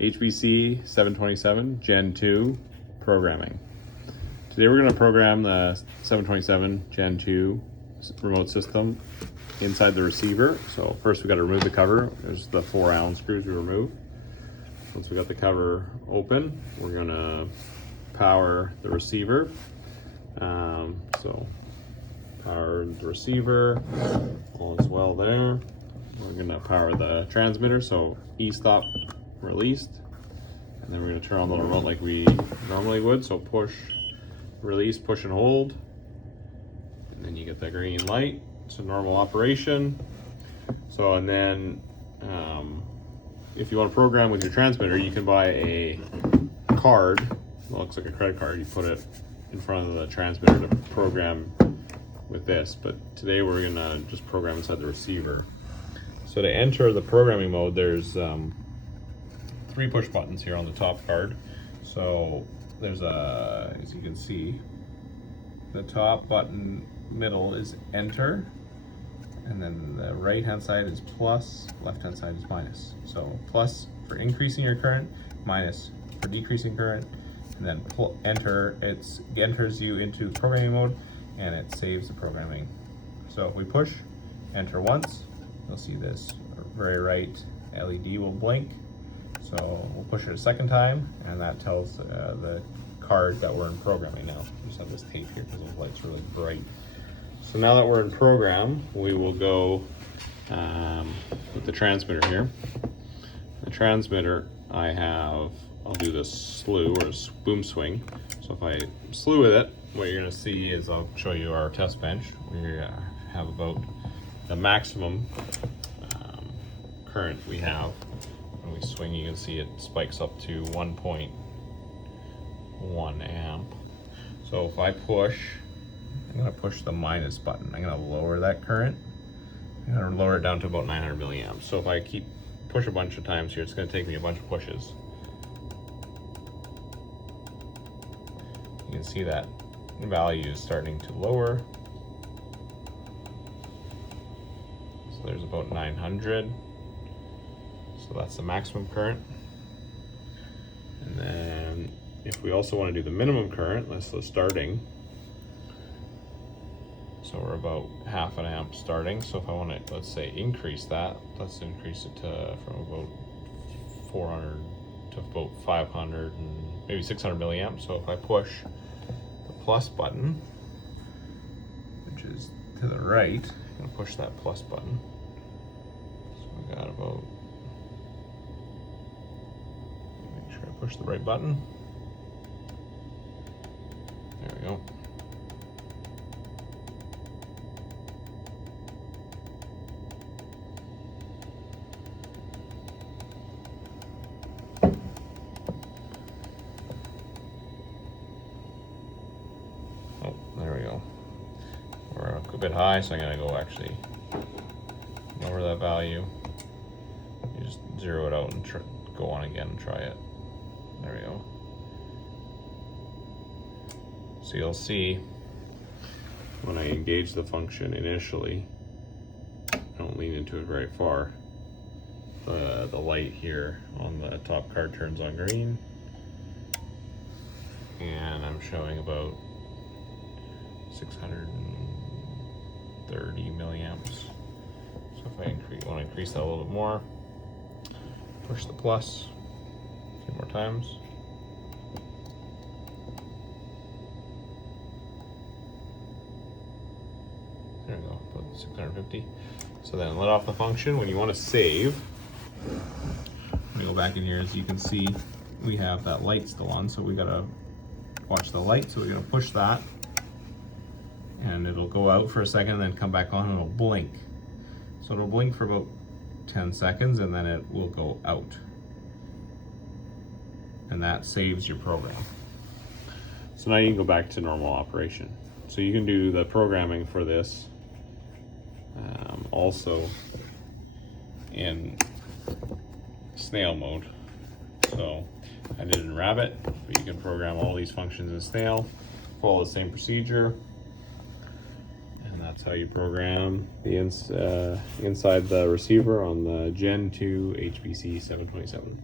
HBC 727 Gen 2 programming. Today we're going to program the 727 Gen 2 remote system inside the receiver. So first we got to remove the cover. There's the 4 Allen screws we removed. Once we got the cover open, we're going to power the receiver. So power the receiver, all is well there. We're going to power the transmitter, so e-stop released, and then we're going to turn on the remote like we normally would. So push, release, push and hold, and then you get the green light. It's a normal operation. So, and then if you want to program with your transmitter, you can buy a card that looks like a credit card. You put it in front of the transmitter to program with this, but today we're going to just program inside the receiver. So to enter the programming mode, there's 3 push buttons here on the top card. So there's as you can see, the top button middle is enter, and then the right hand side is plus, left hand side is minus. So plus for increasing your current, minus for decreasing current, and then enter, it enters you into programming mode and it saves the programming. So if we push enter once, you'll see this very right LED will blink. So we'll push it a second time, and that tells the card that we're in programming now. Just have this tape here because the light's really bright. So now that we're in program, we will go with the transmitter here. The transmitter, I'll do this slew or boom swing. So if I slew with it, what you're gonna see is, I'll show you our test bench. We have about the maximum current we have. When we swing, you can see it spikes up to 1.1 amp. So if I push, I'm gonna push the minus button. I'm gonna lower that current. I'm gonna lower it down to about 900 milliamps. So if I push a bunch of times here, it's gonna take me a bunch of pushes. You can see that value is starting to lower. So there's about 900. So that's the maximum current. And then if we also want to do the minimum current, that's the starting. So we're about 0.5 amp starting. So if I want to, let's say, increase that, let's increase it to from about 400 to about 500 and maybe 600 milliamps. So if I push the plus button, which is to the right, I'm going to push that plus button. So we got about, make sure I push the right button. There we go. Oh, there we go. We're a bit high, so I'm gonna go actually lower that value. You just zero it out and go on again and try it. There we go. So you'll see when I engage the function initially, I don't lean into it very far, the light here on the top card turns on green, and I'm showing about 630 milliamps. So if I want to increase that a little bit more, push the plus a few more times. There we go, about 650. So then let off the function. When you want to save, let me go back in here. As you can see, we have that light still on, so we gotta watch the light. So we're gonna push that, and it'll go out for a second and then come back on and it'll blink. So it'll blink for about 10 seconds and then it will go out. And that saves your program. So now you can go back to normal operation. So you can do the programming for this also in snail mode. So I did it in Rabbit, but you can program all these functions in snail, follow the same procedure, and that's how you program the inside the receiver on the Gen 2 HBC 727.